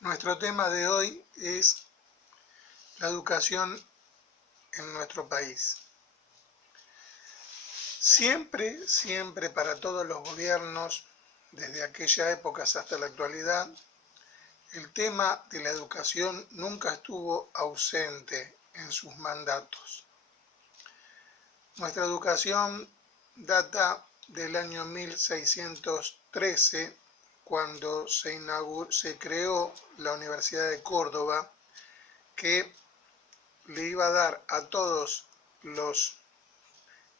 Nuestro tema de hoy es la educación en nuestro país. Siempre para todos los gobiernos, desde aquella época hasta la actualidad, el tema de la educación nunca estuvo ausente en sus mandatos. Nuestra educación data del año 1613, cuando se creó la Universidad de Córdoba, que le iba a dar a todos los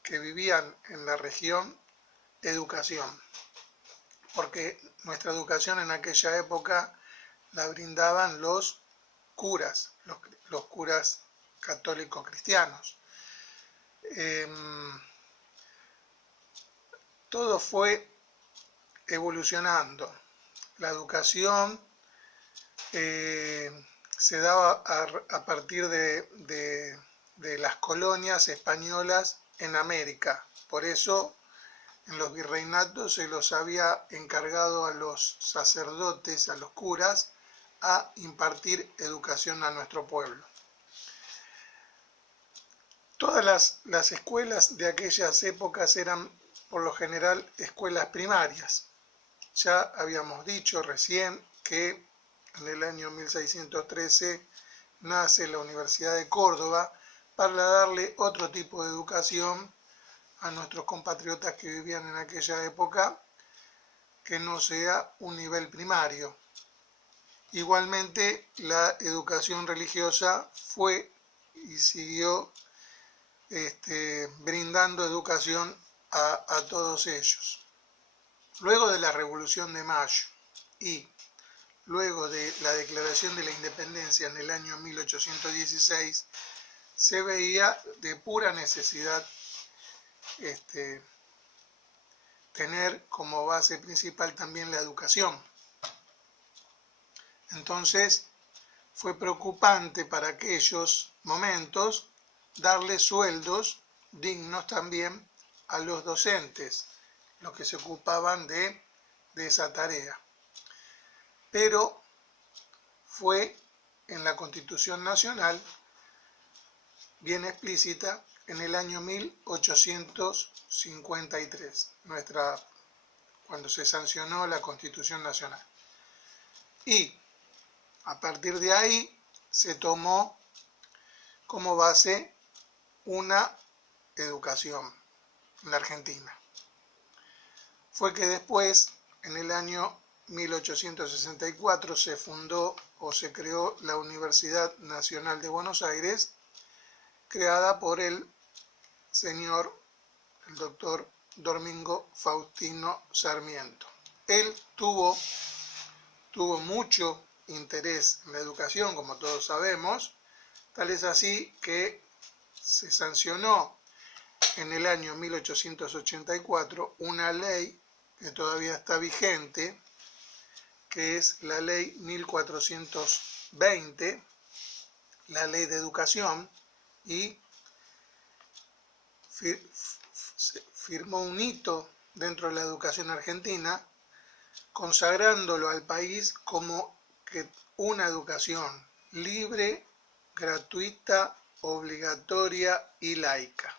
que vivían en la región educación, porque nuestra educación en aquella época la brindaban los curas, los curas católicos cristianos. Todo fue evolucionando. La educación se daba a partir de las colonias españolas en América. Por eso en los virreinatos se los había encargado a los sacerdotes, a los curas, a impartir educación a nuestro pueblo. Todas las escuelas de aquellas épocas eran por lo general escuelas primarias. Ya habíamos dicho recién que en el año 1613 nace la Universidad de Córdoba para darle otro tipo de educación a nuestros compatriotas que vivían en aquella época, que no sea un nivel primario. Igualmente, la educación religiosa fue y siguió brindando educación a todos ellos. Luego de la Revolución de Mayo y luego de la Declaración de la Independencia en el año 1816, se veía de pura necesidad tener como base principal también la educación. Entonces, fue preocupante para aquellos momentos darle sueldos dignos también a los docentes, los que se ocupaban de esa tarea. Pero fue en la Constitución Nacional bien explícita en el año 1853, cuando se sancionó la Constitución Nacional. Y a partir de ahí se tomó como base una educación en la Argentina. Fue que después, en el año 1864, se fundó o se creó la Universidad Nacional de Buenos Aires, creada por el doctor Domingo Faustino Sarmiento. Él tuvo mucho interés en la educación, como todos sabemos, tal es así que se sancionó en el año 1884 una ley que todavía está vigente, que es la ley 1420, la ley de educación, y firmó un hito dentro de la educación argentina, consagrándolo al país como que una educación libre, gratuita, obligatoria y laica.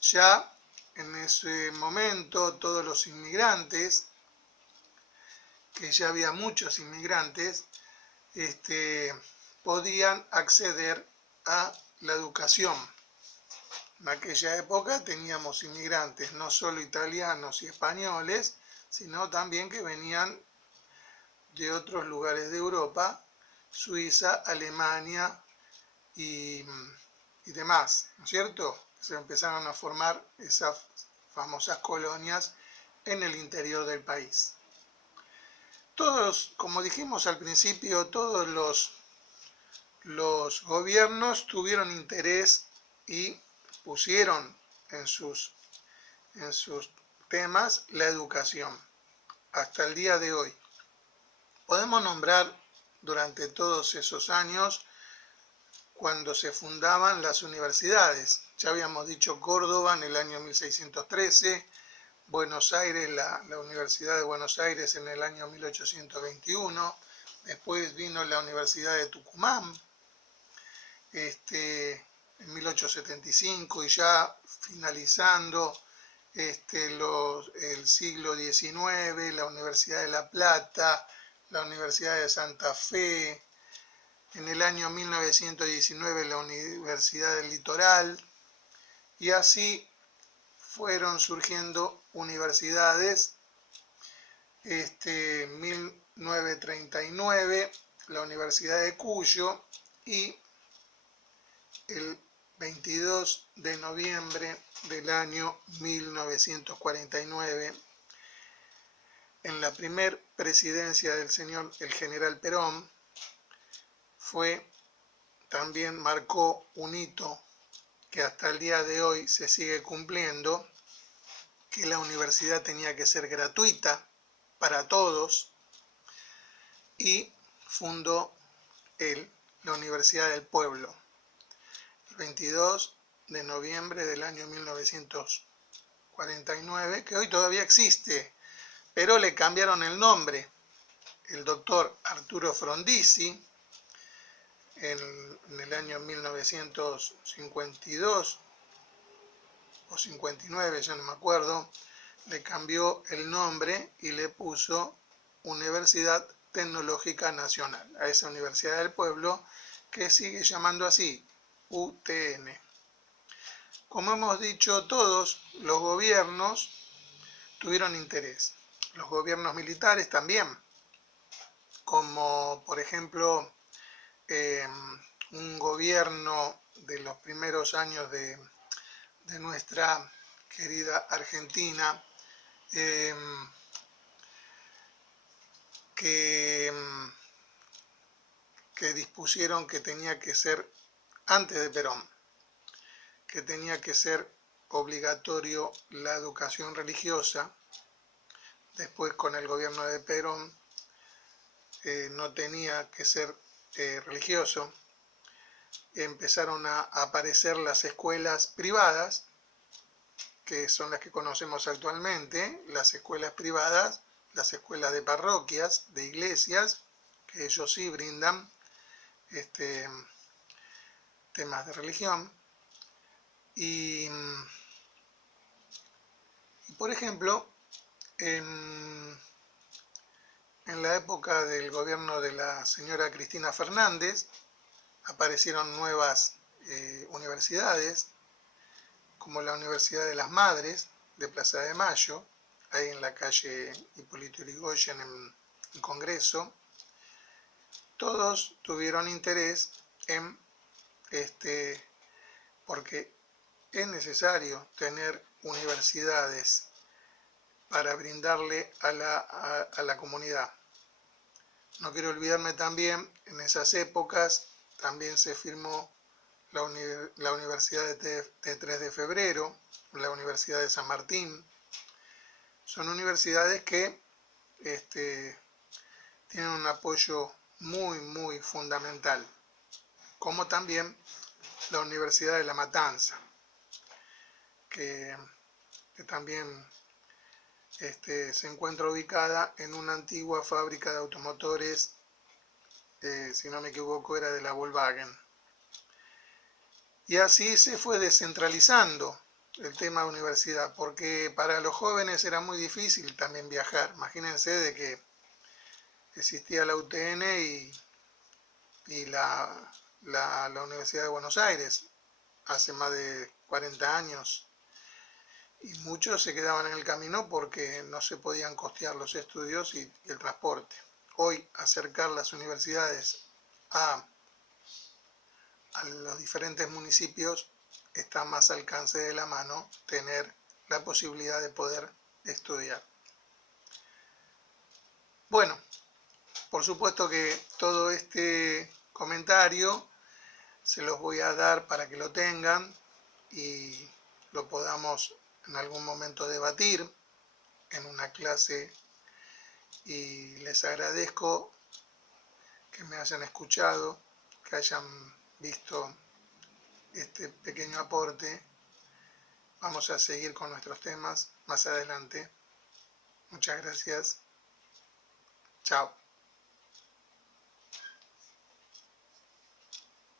Ya en ese momento todos los inmigrantes, que ya había muchos inmigrantes, podían acceder a la educación. En aquella época teníamos inmigrantes no solo italianos y españoles, sino también que venían de otros lugares de Europa, Suiza, Alemania y demás, ¿no es cierto? Se empezaron a formar esas famosas colonias en el interior del país. Todos, como dijimos al principio, todos los gobiernos tuvieron interés y pusieron en sus temas la educación hasta el día de hoy. Podemos nombrar durante todos esos años cuando se fundaban las universidades. Ya habíamos dicho Córdoba en el año 1613, Buenos Aires, la Universidad de Buenos Aires en el año 1821, Después vino la Universidad de Tucumán, en 1875, y ya finalizando el siglo XIX, la Universidad de La Plata, la Universidad de Santa Fe, en el año 1919 la Universidad del Litoral, y así fueron surgiendo universidades. 1939 la Universidad de Cuyo, y el 22 de noviembre del año 1949, en la primer presidencia del señor el general Perón, también marcó un hito que hasta el día de hoy se sigue cumpliendo, que la universidad tenía que ser gratuita para todos, y fundó la Universidad del Pueblo, el 22 de noviembre del año 1949, que hoy todavía existe, pero le cambiaron el nombre. El doctor Arturo Frondizi, en el año 1952 o 59, ya no me acuerdo, le cambió el nombre y le puso Universidad Tecnológica Nacional, a esa Universidad del Pueblo, que sigue llamando así, UTN. Como hemos dicho, todos los gobiernos tuvieron interés. Los gobiernos militares también, como por ejemplo un gobierno de los primeros años de nuestra querida Argentina, que dispusieron que tenía que ser, antes de Perón, que tenía que ser obligatorio la educación religiosa. Después, con el gobierno de Perón, no tenía que ser religioso. Empezaron a aparecer las escuelas privadas, que son las que conocemos actualmente, las escuelas privadas, las escuelas de parroquias, de iglesias, que ellos sí brindan temas de religión. Y por ejemplo, en la época del gobierno de la señora Cristina Fernández, aparecieron nuevas universidades, como la Universidad de las Madres de Plaza de Mayo, ahí en la calle Hipólito Yrigoyen, en Congreso. Todos tuvieron interés en porque es necesario tener universidades para brindarle a la comunidad. No quiero olvidarme también, en esas épocas también se firmó la Universidad de 3 de Febrero, la Universidad de San Martín. Son universidades que tienen un apoyo muy, muy fundamental, como también la Universidad de La Matanza, que también se encuentra ubicada en una antigua fábrica de automotores, si no me equivoco era de la Volkswagen. Y así se fue descentralizando el tema de universidad, porque para los jóvenes era muy difícil también viajar. Imagínense de que existía la UTN y la Universidad de Buenos Aires hace más de 40 años. Y muchos se quedaban en el camino porque no se podían costear los estudios y el transporte. Hoy, acercar las universidades a los diferentes municipios está más al alcance de la mano tener la posibilidad de poder estudiar. Bueno, por supuesto que todo este comentario se los voy a dar para que lo tengan y lo podamos en algún momento debatir en una clase, y les agradezco que me hayan escuchado, que hayan visto este pequeño aporte. Vamos a seguir con nuestros temas más adelante. Muchas gracias. Chao.